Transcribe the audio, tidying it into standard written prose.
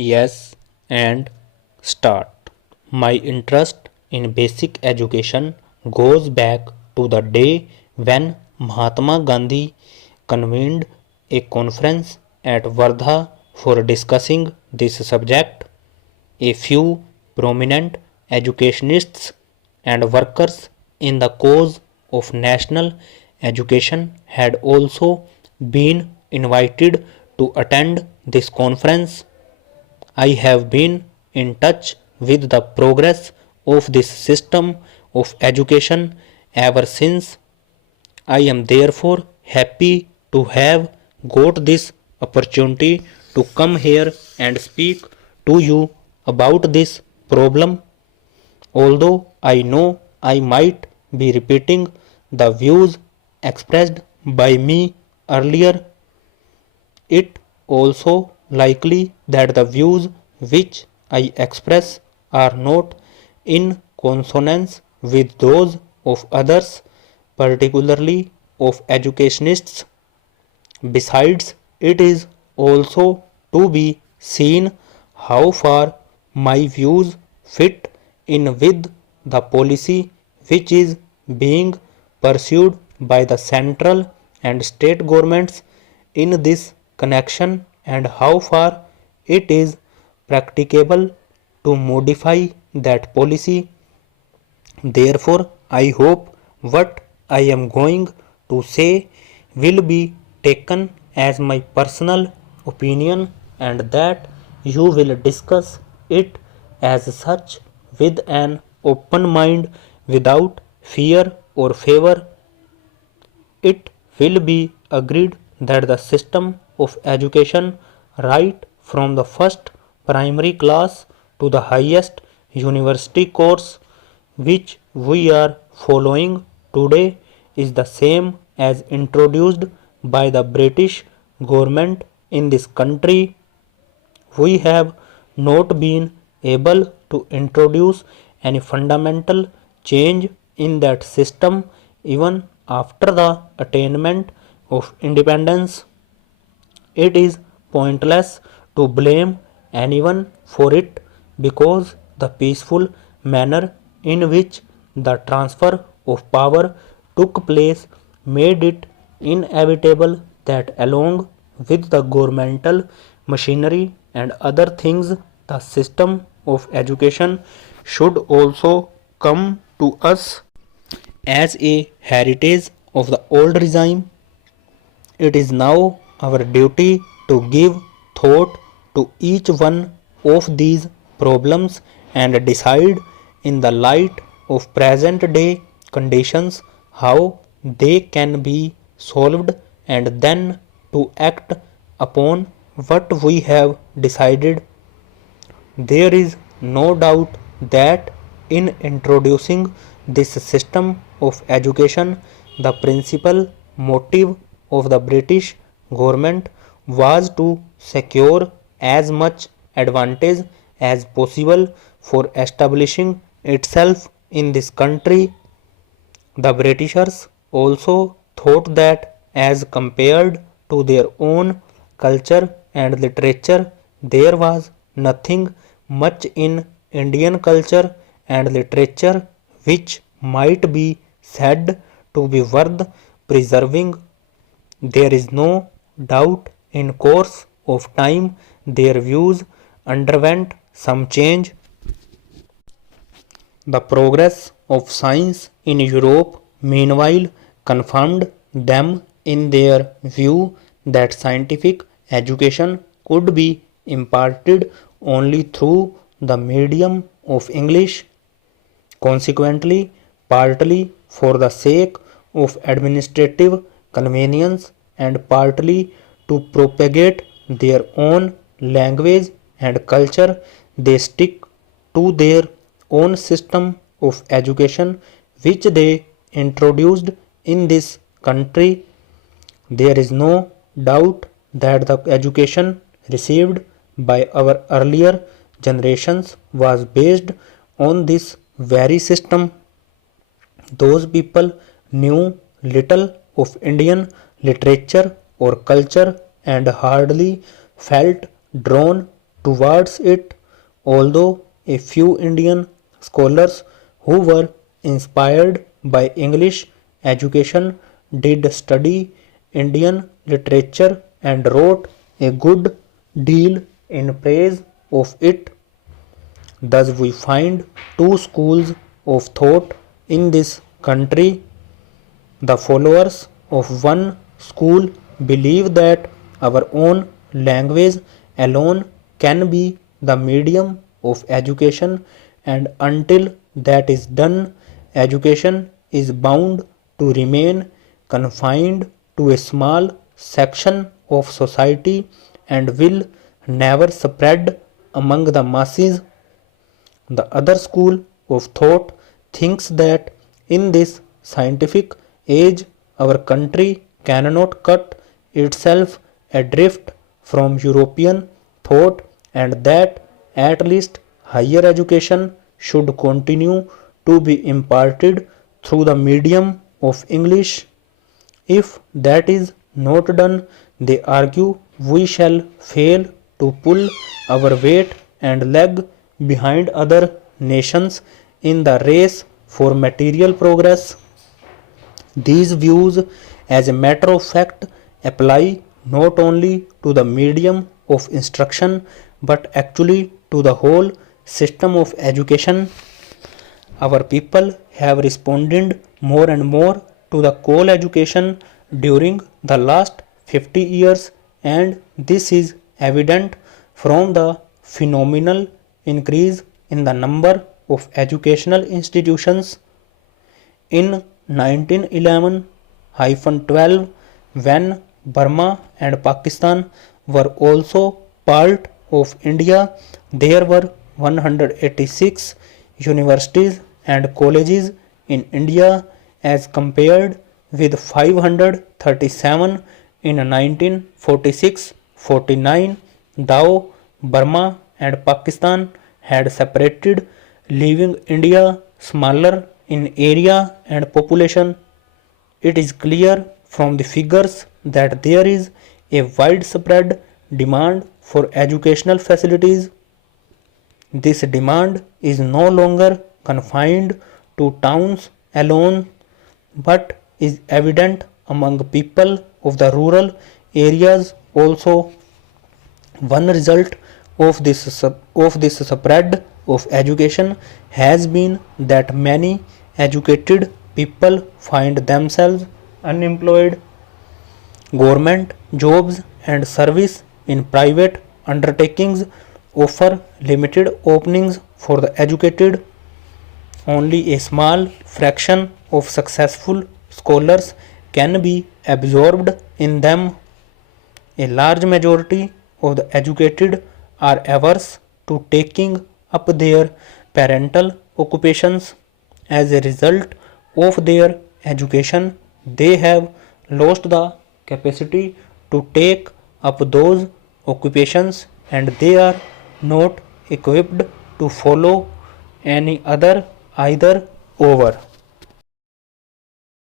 Yes, and start. My interest in basic education goes back to the day when Mahatma Gandhi convened a conference at Wardha for discussing this subject. A few prominent educationists and workers in the cause of national education had also been invited to attend this conference. I have been in touch with the progress of this system of education ever since. I am therefore happy to have got this opportunity to come here and speak to you about this problem. Although I know I might be repeating the views expressed by me earlier, it also likely that the views which I express are not in consonance with those of others, particularly of educationists. Besides, it is also to be seen how far my views fit in with the policy which is being pursued by the central and state governments in this connection and how far it is practicable to modify that policy. Therefore, I hope what I am going to say will be taken as my personal opinion and that you will discuss it as such with an open mind without fear or favor. It will be agreed that the system of education right from the first primary class to the highest university course which we are following today is the same as introduced by the British government in this country. We have not been able to introduce any fundamental change in that system even after the attainment of independence. It is pointless to blame anyone for it because the peaceful manner in which the transfer of power took place made it inevitable that along with the governmental machinery and other things, the system of education should also come to us as a heritage of the old regime. It is now our duty to give thought to each one of these problems and decide in the light of present day conditions how they can be solved and then to act upon what we have decided. There is no doubt that in introducing this system of education, the principal motive of the British government was to secure as much advantage as possible for establishing itself in this country. The Britishers also thought that as compared to their own culture and literature, there was nothing much in Indian culture and literature which might be said to be worth preserving. There is no doubt in course of time their views underwent some change. The progress of science in Europe meanwhile confirmed them in their view that scientific education could be imparted only through the medium of English. Consequently, partly for the sake of administrative convenience and partly to propagate their own language and culture, they stick to their own system of education which they introduced in this country. There is no doubt that the education received by our earlier generations was based on this very system. Those people knew little of Indian literature or culture and hardly felt drawn towards it, although a few Indian scholars who were inspired by English education did study Indian literature and wrote a good deal in praise of it. Thus, we find two schools of thought in this country. The followers of one school believe that our own language alone can be the medium of education, and until that is done, education is bound to remain confined to a small section of society and will never spread among the masses. The other school of thought thinks that in this scientific age our country cannot cut itself adrift from European thought, and that at least higher education should continue to be imparted through the medium of English. If that is not done, they argue, we shall fail to pull our weight and lag behind other nations in the race for material progress. These views, as a matter of fact, apply not only to the medium of instruction but actually to the whole system of education. Our people have responded more and more to the coal education during the last 50 years, and this is evident from the phenomenal increase in the number of educational institutions. In 1911-12, when Burma and Pakistan were also part of India, there were 186 universities and colleges in India as compared with 537 in 1946-49. Though Burma and Pakistan had separated, leaving India smaller in area and population, it is clear from the figures that there is a widespread demand for educational facilities. This demand is no longer confined to towns alone but is evident among people of the rural areas also. One result of this spread of education has been that many educated people find themselves unemployed. Government jobs and service in private undertakings offer limited openings for the educated. Only a small fraction of successful scholars can be absorbed in them. A large majority of the educated are averse to taking up their parental occupations. As a result of their education, they have lost the capacity to take up those occupations, and they are not equipped to follow any other either. Over.